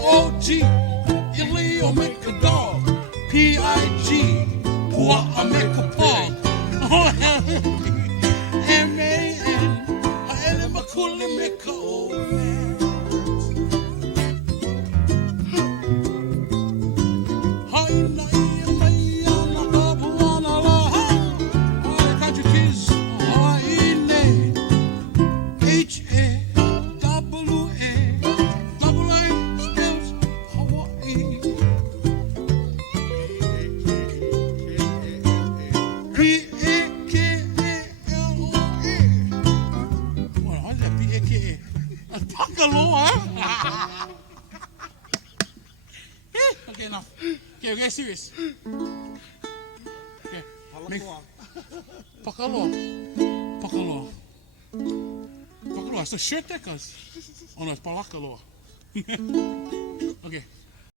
P-O-G, Ileo make a dog. P-I-G, Pua make a pog. M-A-N, Haele Makuli make a old man. Haina ia mai ana kapuana laha. All the country kids, Hawaii, H-A. Okay, enough. Okay, get serious. Okay. Pakaloa. Pakaloa. Pakaloa. It's a shirt, that cuz. Oh no, it's palakaloa.